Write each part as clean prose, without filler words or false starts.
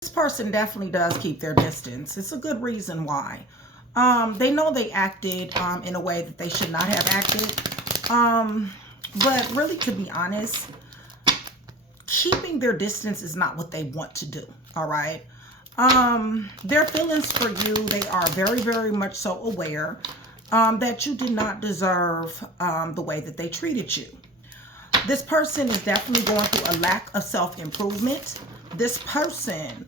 This person definitely does keep their distance. It's a good reason why. They know they acted in a way that they should not have acted. But really, to be honest, keeping their distance is not what they want to do. All right. Their feelings for you, they are very, very much so aware that you did not deserve the way that they treated you. This person is definitely going through a lack of self-improvement. This person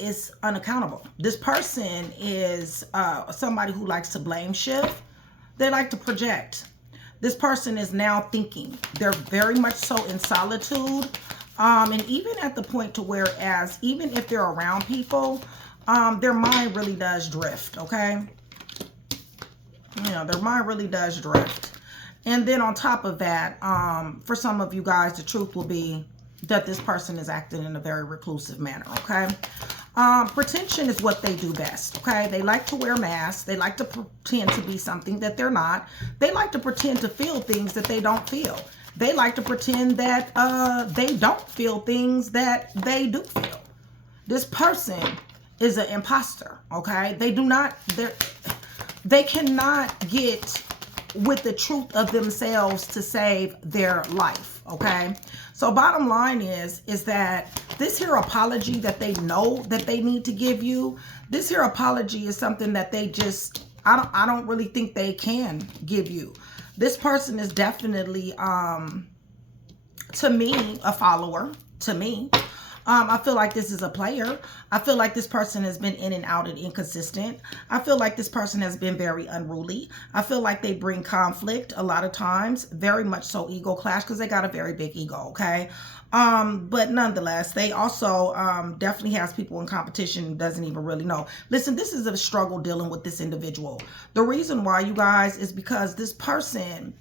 is unaccountable. This person is somebody who likes to blame shift. They like to project. This person is now thinking. They're very much so in solitude. And even at the point to whereas, even if they're around people, their mind really does drift, okay? You know, their mind really does drift. And then on top of that, for some of you guys, the truth will be that this person is acting in a very reclusive manner, okay? Pretension is what they do best, okay? They like to wear masks. They like to pretend to be something that they're not. They like to pretend to feel things that they don't feel. They like to pretend that they don't feel things that they do feel. This person is an imposter, okay? They cannot get with the truth of themselves to save their life, okay? So bottom line is that this here apology that they know that they need to give you, this here apology is something that they just, I don't really think they can give you. This person is definitely, to me, a follower, to me. I feel like this is a player. I feel like this person has been in and out and inconsistent. I feel like this person has been very unruly. I feel like they bring conflict a lot of times, very much so ego clash, because they got a very big ego, okay? But nonetheless, they also definitely has people in competition who doesn't even really know. Listen, this is a struggle dealing with this individual. The reason why, you guys, is because this person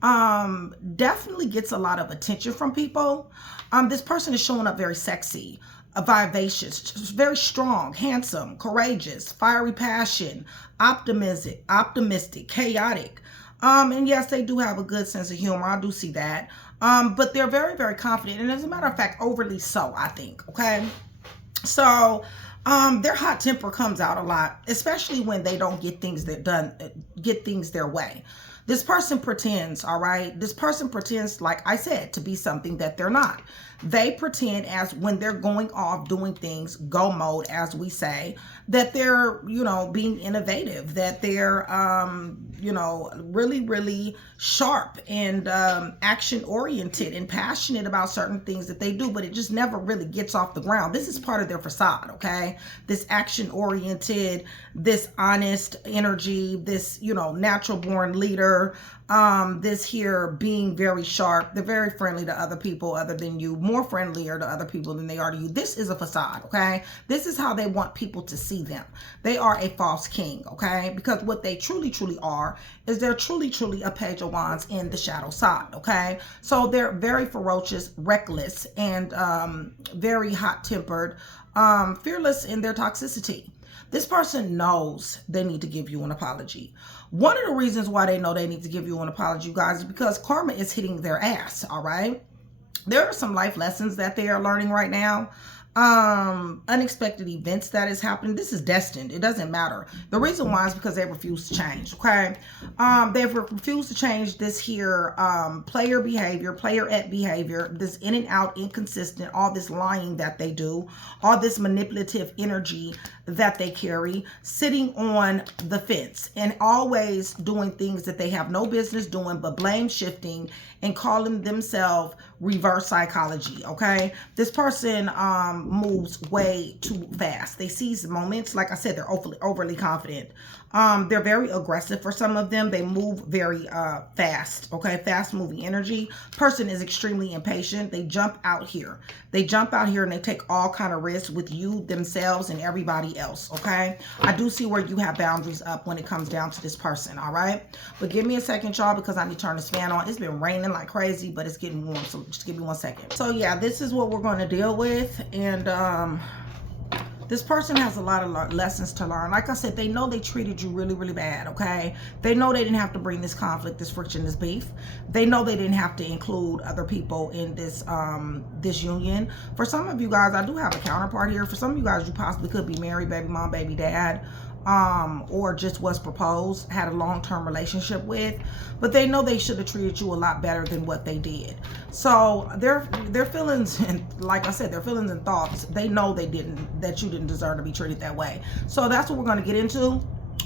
definitely gets a lot of attention from people. This person is showing up very sexy, vivacious, very strong, handsome, courageous, fiery passion, optimistic, chaotic. And yes, they do have a good sense of humor. I do see that. But they're very, very confident. And as a matter of fact, overly so, I think. Okay. So, their hot temper comes out a lot, especially when they don't get things get things their way. This person pretends, all right? This person pretends, like I said, to be something that they're not. They pretend as when they're going off doing things, go mode, as we say, that they're, you know, being innovative, that they're, you know, really, really sharp and action oriented and passionate about certain things that they do, but it just never really gets off the ground. This is part of their facade, okay? This action oriented, this honest energy, this, you know, natural born leader, this here being very sharp. They're very friendly to other people other than you, more friendlier to other people than they are to you. This is a facade, okay? This is how they want people to see them. They are a false king, okay? Because what they truly, truly are is they're truly, truly a page of wands in the shadow side, okay? So they're very ferocious, reckless, and very hot-tempered, fearless in their toxicity. This person knows they need to give you an apology. One of the reasons why they know they need to give you an apology, you guys, is because karma is hitting their ass, all right? There are some life lessons that they are learning right now. Unexpected events that is happening. This is destined. It doesn't matter. The reason why is because they refuse to change, okay? They've refused to change this here player behavior, player-at behavior, this in and out, inconsistent, all this lying that they do, all this manipulative energy that they carry, sitting on the fence and always doing things that they have no business doing, but blame shifting and calling themselves reverse psychology, okay? This person moves way too fast. They seize moments. Like I said, they're overly confident. They're very aggressive for some of them. They move very fast, okay? Fast moving energy. Person is extremely impatient. They jump out here. They jump out here and they take all kind of risks with you, themselves, and everybody else, okay? I do see where you have boundaries up when it comes down to this person, all right? But give me a second, y'all, because I need to turn this fan on. It's been raining like crazy, but it's getting warm, so just give me 1 second. So yeah, this is what we're going to deal with, and This person has a lot of lessons to learn. Like I said, they know they treated you really, really bad, okay? They know they didn't have to bring this conflict, this friction, this beef. They know they didn't have to include other people in this this union. For some of you guys, I do have a counterpart here. For some of you guys, you possibly could be married, baby mom, baby dad, or just was proposed, had a long-term relationship with, but they know they should have treated you a lot better than what they did. So their feelings, and like I said, their feelings and thoughts, they know that you didn't deserve to be treated that way. So that's what we're going to get into.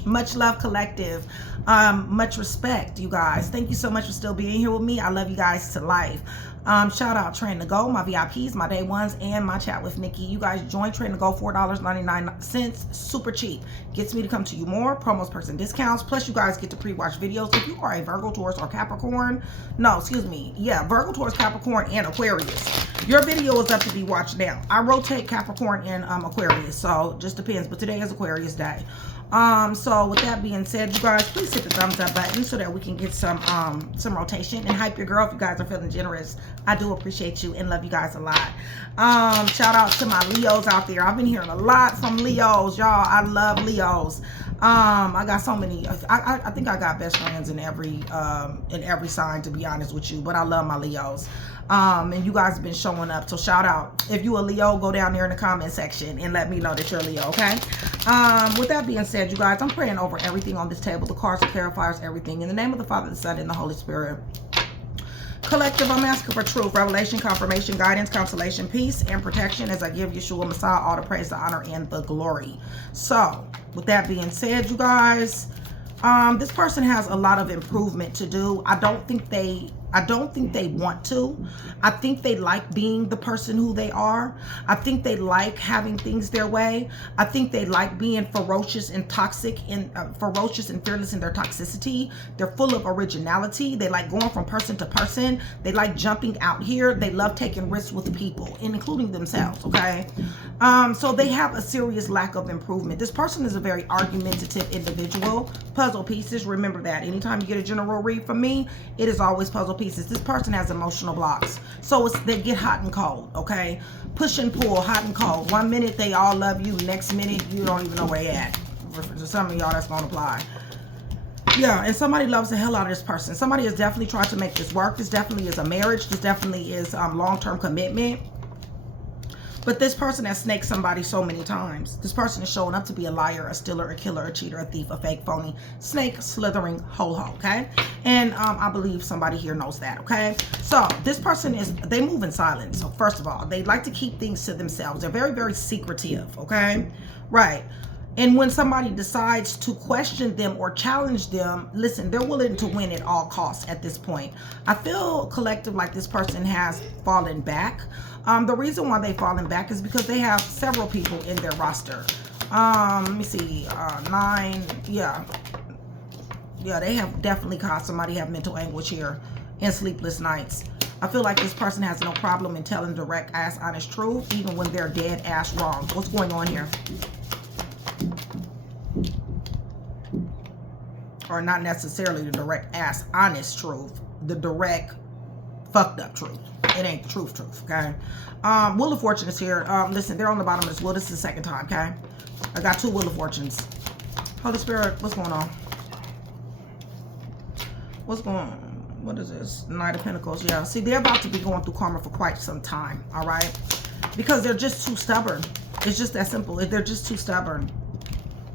Much love, collective. Much respect, you guys. Thank you so much for still being here with me. I love you guys to life. Shout out Train to Go, my VIPs, my day ones, and my chat with Nikki. You guys join Train to Go, $4.99, super cheap. Gets me to come to you more, promos, perks, and discounts. Plus, you guys get to pre-watch videos. If you are a Virgo, Taurus, or Capricorn, Virgo, Taurus, Capricorn, and Aquarius, your video is up to be watched now. I rotate Capricorn and Aquarius, so just depends. But today is Aquarius day. So with that being said, you guys, please hit the thumbs up button so that we can get some rotation and hype your girl. If you guys are feeling generous, I do appreciate you and love you guys a lot. Shout out to my Leos out there. I've been hearing a lot from Leos, y'all. I love Leos. I got so many. I think I got best friends in every sign, to be honest with you. But I love my Leos. And you guys have been showing up. So shout out. If you a Leo, go down there in the comment section and let me know that you're a Leo, okay? With that being said, you guys, I'm praying over everything on this table. The cards, the clarifiers, everything. In the name of the Father, the Son, and the Holy Spirit. Collective, I'm asking for truth, revelation, confirmation, guidance, consolation, peace, and protection as I give Yeshua Messiah all the praise, the honor, and the glory. So, with that being said, you guys, this person has a lot of improvement to do. I don't think they want to. I think they like being the person who they are. I think they like having things their way. I think they like being ferocious and toxic and ferocious and fearless in their toxicity. They're full of originality. They like going from person to person. They like jumping out here. They love taking risks with people, including themselves, okay? So they have a serious lack of improvement. This person is a very argumentative individual. Puzzle pieces, remember that. Anytime you get a general read from me, it is always puzzle pieces. This person has emotional blocks, so they get hot and cold, okay? Push and pull, hot and cold. 1 minute they all love you, next minute you don't even know where they at. For some of y'all, that's gonna apply. Yeah, and somebody loves the hell out of this person. Somebody has definitely tried to make this work. This definitely is a marriage. This definitely is long-term commitment. But this person has snaked somebody so many times. This person is showing up to be a liar, a stealer, a killer, a cheater, a thief, a fake, phony, snake, slithering, ho-ho, okay? And I believe somebody here knows that, okay? So this person they move in silence. So first of all, they like to keep things to themselves. They're very, very secretive, okay? Right. And when somebody decides to question them or challenge them, listen, they're willing to win at all costs at this point. I feel, collective, like this person has fallen back. The reason why they've fallen back is because they have several people in their roster. Let me see, 9, yeah, they have definitely caused somebody have mental anguish here and sleepless nights. I feel like this person has no problem in telling direct ass honest truth, even when they're dead ass wrong. What's going on here? Or not necessarily the direct ass honest truth, the direct fucked up truth. It ain't the truth, okay? Wheel of Fortune is here. Listen, they're on the bottom of this wheel. This is the second time, okay? I got 2 Wheel of Fortunes. Holy Spirit, what's going on? What's going on? What is this? Knight of Pentacles. Yeah, see, they're about to be going through karma for quite some time, all right? Because they're just too stubborn. It's just that simple. They're just too stubborn.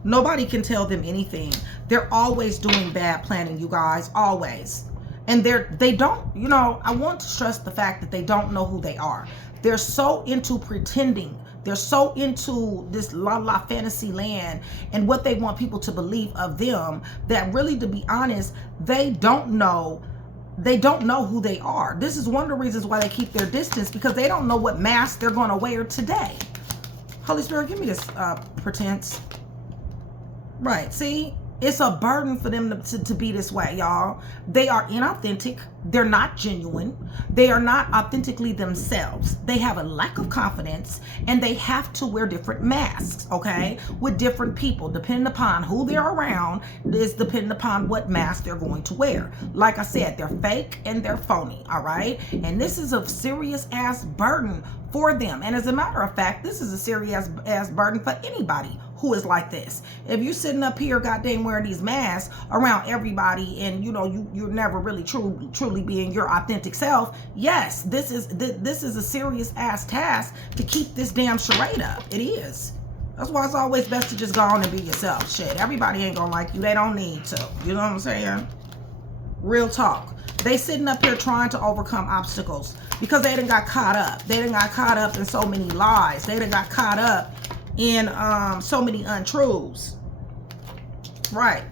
Nobody can tell them anything. They're always doing bad planning, you guys, always. And they don't, you know, I want to stress the fact that they don't know who they are. They're so into pretending. They're so into this la fantasy land and what they want people to believe of them that really, to be honest, they don't know who they are. This is one of the reasons why they keep their distance, because they don't know what mask they're going to wear today. Holy Spirit, give me this pretense. Right, see? It's a burden for them to be this way, y'all. They are inauthentic. They're not genuine. They are not authentically themselves. They have a lack of confidence, and they have to wear different masks, okay, with different people. Depending upon who they're around, is depending upon what mask they're going to wear. Like I said, they're fake and they're phony, all right? And this is a serious ass burden for them. And as a matter of fact, this is a serious ass burden for anybody who is like this. If you're sitting up here goddamn wearing these masks around everybody, and you know you're never really truly being your authentic self, yes, this is a serious ass task to keep this damn charade up. It is. That's why it's always best to just go on and be yourself. Shit, everybody ain't gonna like you. They don't need to. You know what I'm saying? Real talk. They sitting up here trying to overcome obstacles because they done got caught up. They done got caught up in so many lies. They done got caught up in so many untruths, right?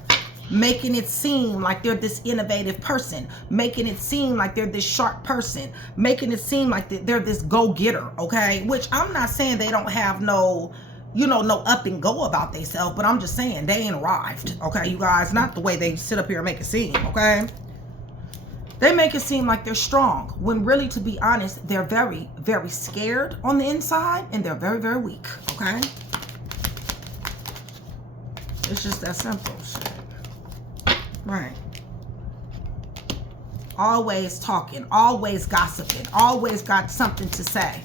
Making it seem like they're this innovative person, making it seem like they're this sharp person, making it seem like they're this go-getter, okay? Which I'm not saying they don't have no, you know, no up and go about themselves, but I'm just saying they ain't arrived, okay, you guys? Not the way they sit up here and make it seem, okay? They make it seem like they're strong, when really, to be honest, they're very, very scared on the inside, and they're very, very weak, okay? It's just that simple shit. Right. Always talking, always gossiping, always got something to say.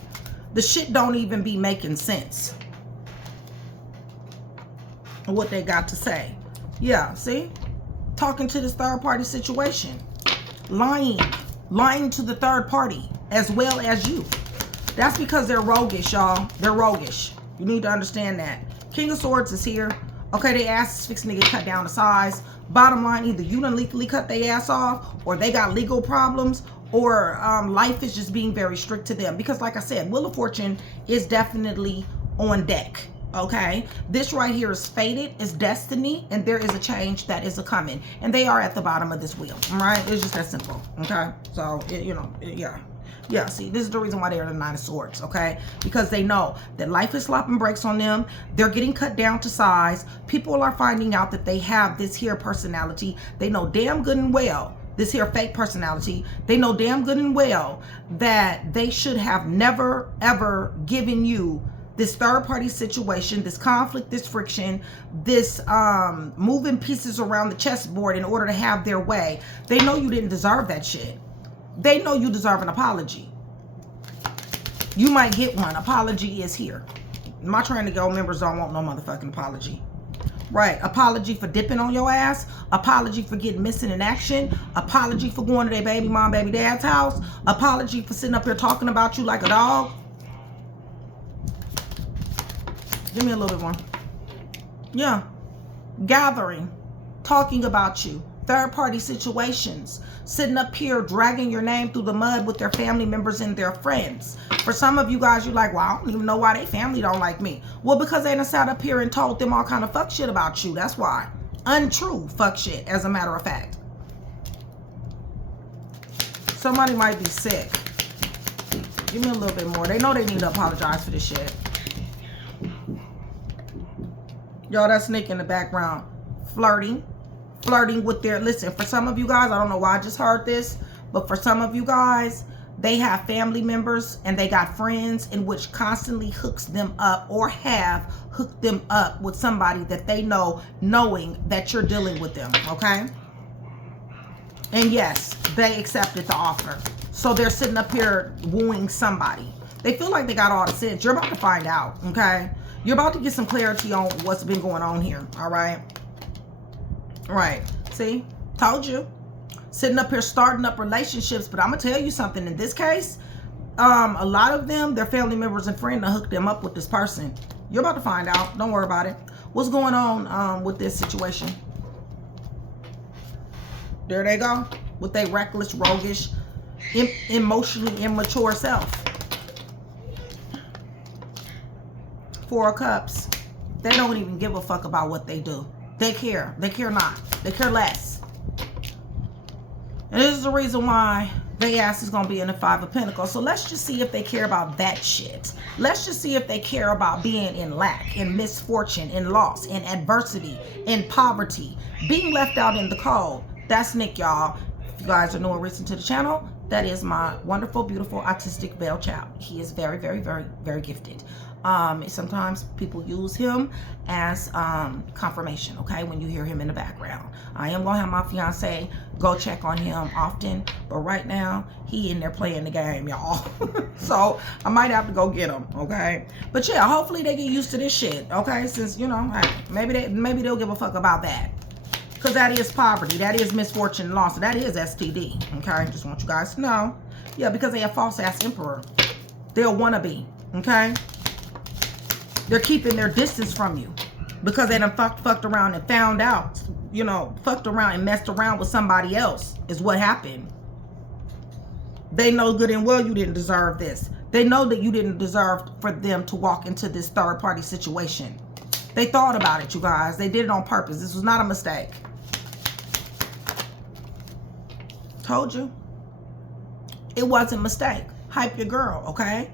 The shit don't even be making sense. What they got to say. Yeah, see? Talking to this third party situation. Lying to the third party as well as you. That's because they're roguish, y'all. They're roguish. You need to understand that. King of Swords is here. Okay, their ass is fixing to get cut down to size. Bottom line, either you done legally cut their ass off, or they got legal problems, or life is just being very strict to them. Because like I said, Wheel of Fortune is definitely on deck. Okay, this right here is fated, it's destiny, and there is a change that is a coming, and they are at the bottom of this wheel. All right, it's just that simple. Okay, so yeah, see, this is the reason why they're the Nine of Swords, okay? Because they know that life is slopping brakes on them. They're getting cut down to size. People are finding out that they have this here personality. They know damn good and well, this here fake personality, they know damn good and well that they should have never, ever given you this third party situation, this conflict, this friction, this moving pieces around the chessboard in order to have their way. They know you didn't deserve that shit. They know you deserve an apology. You might get one. Apology is here. My Train to Go members don't want no motherfucking apology. Right. Apology for dipping on your ass. Apology for getting missing in action. Apology for going to their baby mom, baby dad's house. Apology for sitting up here talking about you like a dog. Give me a little bit more. Yeah. Gathering. Talking about you. Third party situations. Sitting up here dragging your name through the mud with their family members and their friends. For some of you guys, you're like, well, I don't even know why they family don't like me. Well, because they done sat up here and told them all kind of fuck shit about you. That's why. Untrue fuck shit, as a matter of fact. Somebody might be sick. Give me a little bit more. They know they need to apologize for this shit. Y'all, that snake in the background. Flirting with their, listen, for some of you guys, I don't know why I just heard this, but for some of you guys, they have family members and they got friends in which constantly hooks them up, or have hooked them up with somebody that they know, knowing that you're dealing with them, okay? And yes, they accepted the offer. So they're sitting up here wooing somebody. They feel like they got all the sense. You're about to find out, okay? You're about to get some clarity on what's been going on here, all right? Right. See? Told you. Sitting up here starting up relationships, but I'm going to tell you something. In this case, a lot of them, their family members and friends hooked them up with this person. You're about to find out. Don't worry about it. What's going on with this situation? There they go. With their reckless, roguish, emotionally immature self. Four of Cups. They don't even give a fuck about what they do. They care. They care not. They care less. And this is the reason why They ass is going to be in the Five of Pentacles. So let's just see if they care about that shit. Let's just see if they care about being in lack, in misfortune, in loss, in adversity, in poverty, being left out in the cold. That's Nick, y'all. If you guys are new and recent to the channel, that is my wonderful, beautiful, autistic veiled child. He is very, very, very, very gifted. Sometimes people use him as confirmation, okay, when you hear him in the background. I am gonna have my fiance go check on him often, but right now he in there playing the game, y'all. So I might have to go get him, okay? But yeah, hopefully they get used to this shit, okay? Since, you know, hey, maybe they'll give a fuck about that, because that is poverty, that is misfortune, loss, that is STD, okay? Just want you guys to know. Yeah, because they a false ass emperor. They'll wanna be, okay? They're keeping their distance from you because they done fucked around and found out, you know, fucked around and messed around with somebody else is what happened. They know good and well you didn't deserve this. They know that you didn't deserve for them to walk into this third party situation. They thought about it, you guys. They did it on purpose. This was not a mistake. Told you. It wasn't a mistake. Hype your girl, okay?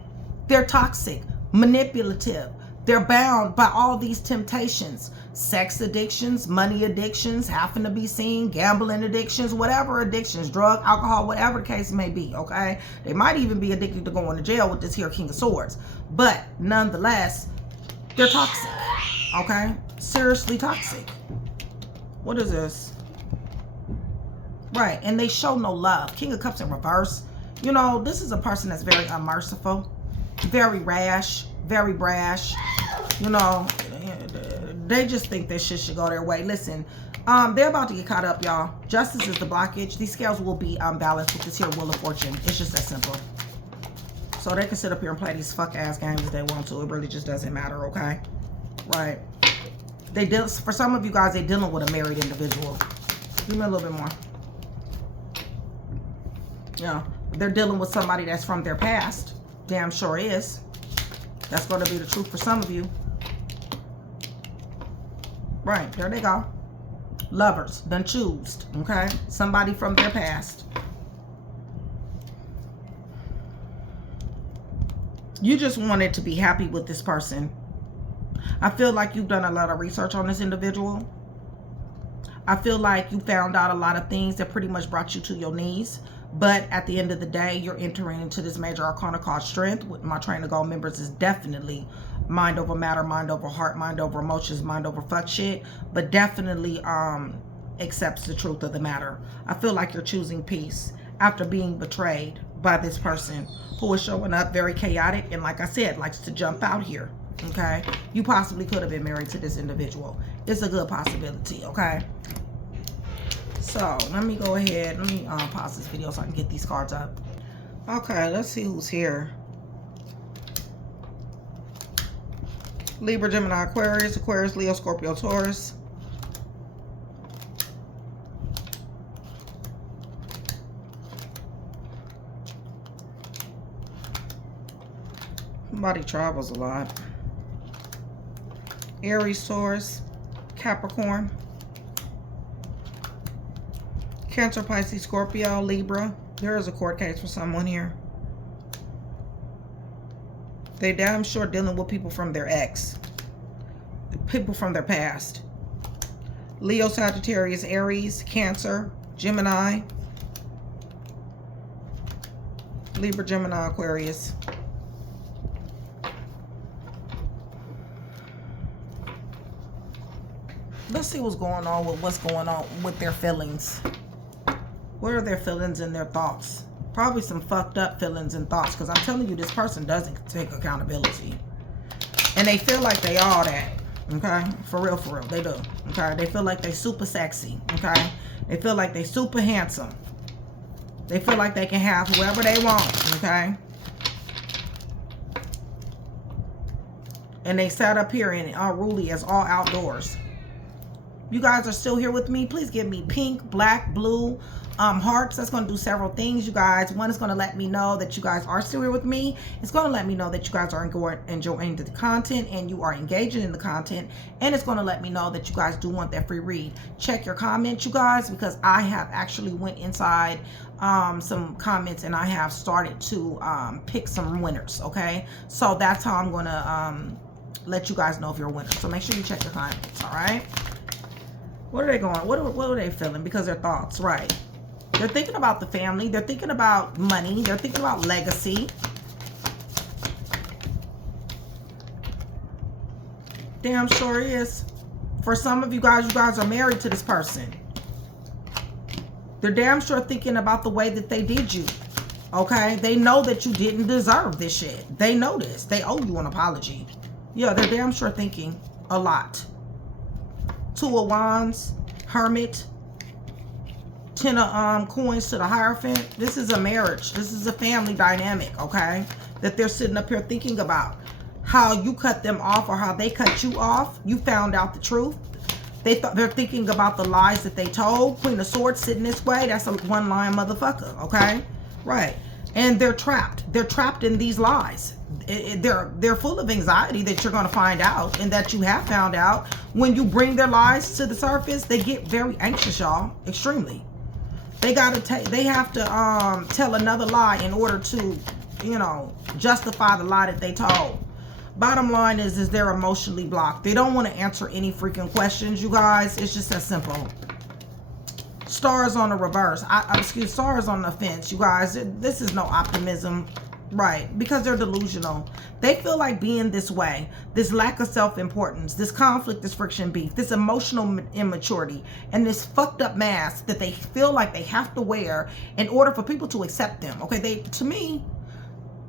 They're toxic, manipulative. They're bound by all these temptations, sex addictions, money addictions, having to be seen, gambling addictions, whatever addictions, drug, alcohol, whatever the case may be, okay? They might even be addicted to going to jail with this here King of Swords. But nonetheless, they're toxic, okay? Seriously toxic. What is this? Right, and they show no love. King of Cups in reverse. You know, this is a person that's very unmerciful, very rash, very brash. You know, they just think this shit should go their way. Listen, they're about to get caught up, y'all. Justice is the blockage. These scales will be unbalanced with this here Wheel of Fortune. It's just that simple. So they can sit up here and play these fuck ass games if they want to. It really just doesn't matter, okay? Right. For some of you guys, they're dealing with a married individual. Give me a little bit more. Yeah, they're dealing with somebody that's from their past. Damn sure is. That's going to be the truth for some of you. Right, there they go. Lovers, done choosed, okay? Somebody from their past. You just wanted to be happy with this person. I feel like you've done a lot of research on this individual. I feel like you found out a lot of things that pretty much brought you to your knees. But at the end of the day, you're entering into this major arcana called Strength. With my Train to Go members is definitely mind over matter, mind over heart, mind over emotions, mind over fuck shit. But definitely accepts the truth of the matter. I feel like you're choosing peace after being betrayed by this person who is showing up very chaotic. And like I said, likes to jump out here. Okay? You possibly could have been married to this individual. It's a good possibility, okay? So let me go ahead. Let me pause this video so I can get these cards up. Okay, let's see who's here. Libra, Gemini, Aquarius, Aquarius, Leo, Scorpio, Taurus. Somebody travels a lot. Aries, Taurus, Capricorn. Cancer, Pisces, Scorpio, Libra. There is a court case for someone here. They damn sure dealing with people from their ex. People from their past. Leo, Sagittarius, Aries, Cancer, Gemini. Libra, Gemini, Aquarius. Let's see what's going on with their feelings. What are their feelings and their thoughts? Probably some fucked up feelings and thoughts, because I'm telling you, this person doesn't take accountability. And they feel like they all that, okay? For real, they do, okay? They feel like they super sexy, okay? They feel like they super handsome. They feel like they can have whoever they want, okay? And they sat up here and unruly as all outdoors. you guys are still here with me, please give me pink, black, blue, hearts. That's going to do several things, you guys. One is going to let me know that you guys are still here with me. It's going to let me know that you guys are enjoying the content and you are engaging in the content. And it's going to let me know that you guys do want that free read. Check your comments, you guys, because I have actually went inside some comments and I have started to pick some winners. Okay, so that's how I'm going to let you guys know if you're a winner. So make sure you check your comments. All right, what are they going, what are they feeling? Because their thoughts, right? They're thinking about the family. They're thinking about money. They're thinking about legacy. Damn sure is. For some of you guys are married to this person. They're damn sure thinking about the way that they did you. Okay? They know that you didn't deserve this shit. They know this. They owe you an apology. Yeah, they're damn sure thinking a lot. Two of Wands, Hermit, 10 of coins to the Hierophant. This is a marriage. This is a family dynamic, okay? That they're sitting up here thinking about how you cut them off or how they cut you off. You found out the truth. They're thinking about the lies that they told. Queen of Swords sitting this way. That's a one-line motherfucker, okay? Right. And they're trapped. They're trapped in these lies. They're full of anxiety that you're going to find out and that you have found out. When you bring their lies to the surface, they get very anxious, y'all. Extremely. They have to tell another lie in order to, you know, justify the lie that they told. Bottom line is they're emotionally blocked. They don't want to answer any freaking questions, you guys. It's just that simple. Stars on the reverse. Stars on the fence, you guys. This is no optimism, right? Because they're delusional. They feel like being this way, this lack of self-importance, this conflict, this friction beef, this emotional immaturity, and this fucked up mask that they feel like they have to wear in order for people to accept them. Okay, to me,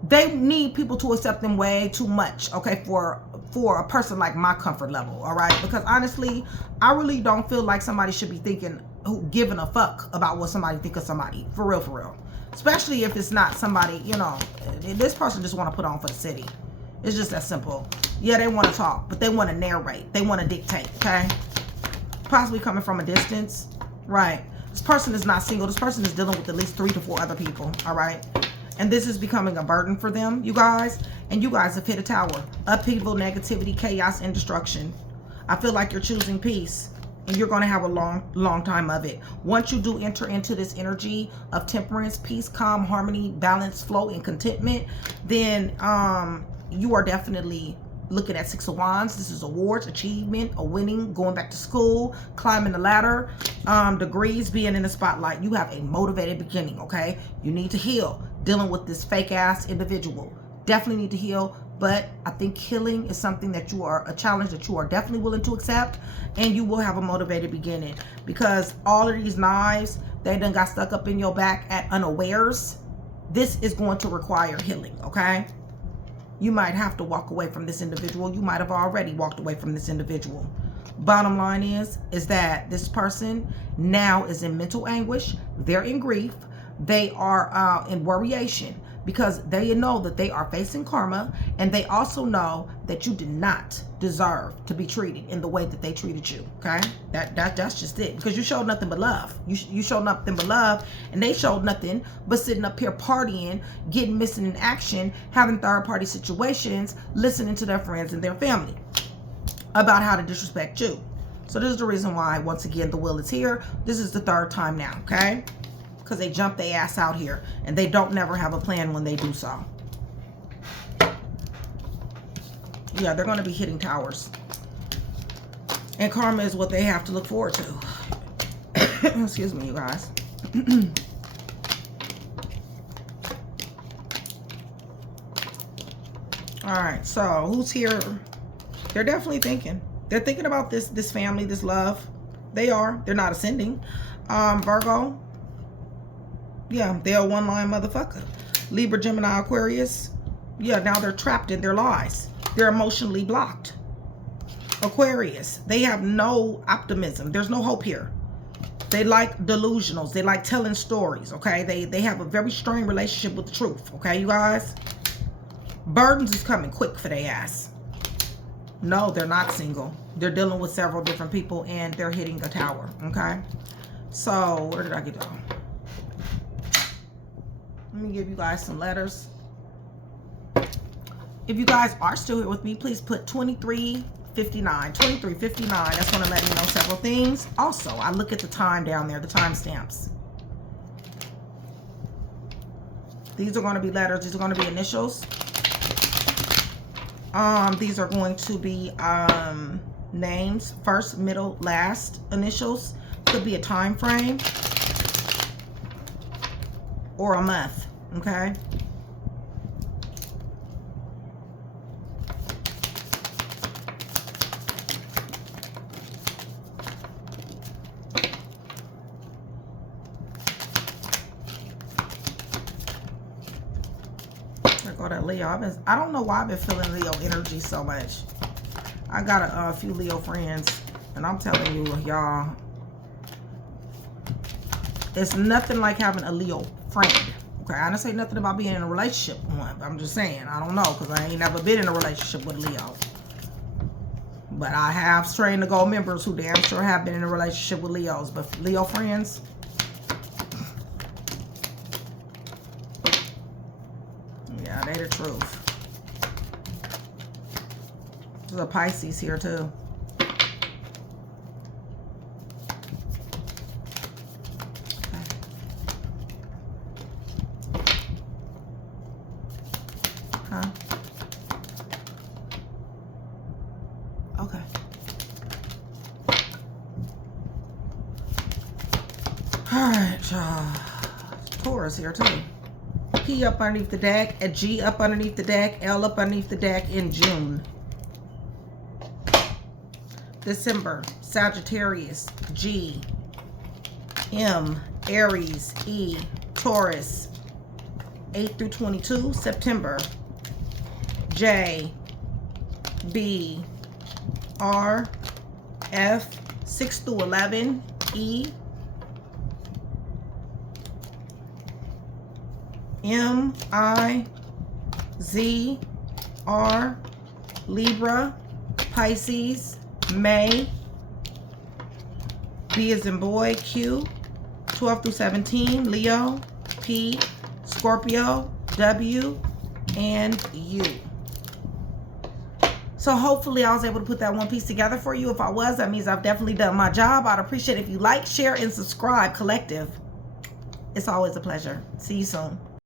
they need people to accept them way too much, okay, for a person like my comfort level, all right? Because honestly, I really don't feel like somebody should be giving a fuck about what somebody think of somebody, for real. Especially if it's not somebody, you know, this person just want to put on for the city. It's just that simple. Yeah, they want to talk, but they want to narrate. They want to dictate, okay? Possibly coming from a distance, right? This person is not single. This person is dealing with at least 3 to 4 other people, all right? And this is becoming a burden for them, you guys. And you guys have hit a tower. Upheaval, negativity, chaos, and destruction. I feel like you're choosing peace. And you're going to have a long time of it. Once you do enter into this energy of temperance, peace, calm, harmony, balance, flow, and contentment, then you are definitely looking at 6 of Wands. This is awards, achievement, a winning, going back to school, climbing the ladder, degrees, being in the spotlight. You have a motivated beginning, okay? You need to heal. Dealing with this fake ass individual. Definitely need to heal. But I think healing is something that a challenge that you are definitely willing to accept, and you will have a motivated beginning, because all of these knives, they done got stuck up in your back at unawares. This is going to require healing, okay? You might have to walk away from this individual. You might have already walked away from this individual. Bottom line is that this person now is in mental anguish. They're in grief. They are in worryation, because they know that they are facing karma, and they also know that you did not deserve to be treated in the way that they treated you, okay? That's just it, because you showed nothing but love. You showed nothing but love, and they showed nothing but sitting up here partying, getting missing in action, having third-party situations, listening to their friends and their family about how to disrespect you. So this is the reason why, once again, the wheel is here. This is the 3rd time now, okay? Because they jump their ass out here, and they don't never have a plan when they do so. Yeah, they're going to be hitting towers. And karma is what they have to look forward to. Excuse me, you guys. All right, so who's here? They're definitely thinking. They're thinking about this family, this love. They are. They're not ascending. Virgo. Yeah, they're a one-line motherfucker. Libra, Gemini, Aquarius. Yeah, now they're trapped in their lies. They're emotionally blocked. Aquarius, they have no optimism. There's no hope here. They like delusionals. They like telling stories, okay? They have a very strained relationship with the truth, okay, you guys? Burdens is coming quick for their ass. No, they're not single. They're dealing with several different people and they're hitting a tower. Okay. So where did I get on? Let me give you guys some letters. If you guys are still here with me, please put 2359. 2359. That's going to let me know several things. Also, I look at the time down there, the time stamps. These are going to be letters. These are going to be initials. These are going to be names, first, middle, last initials. Could be a time frame or a month. Okay. That Leo. I don't know why I've been feeling Leo energy so much. I got a few Leo friends, and I'm telling you, y'all, it's nothing like having a Leo friend. Okay, I didn't say nothing about being in a relationship with one, but I'm just saying, I don't know, because I ain't never been in a relationship with Leo. But I have Strain to Go members who damn sure have been in a relationship with Leos. But Leo friends, yeah, they the truth. There's a Pisces here too. Huh? Okay. All right, y'all. Taurus here too. P up underneath the deck, a G up underneath the deck, L up underneath the deck in June. December, Sagittarius, G, M, Aries, E, Taurus, 8 through 22. September, J, B, R, F, 6 through 11, E, M, I, Z, R, Libra, Pisces, May, B as in boy, Q, 12 through 17, Leo, P, Scorpio, W, and U. So hopefully I was able to put that one piece together for you. If I was, that means I've definitely done my job. I'd appreciate it if you like, share, and subscribe, collective. It's always a pleasure. See you soon.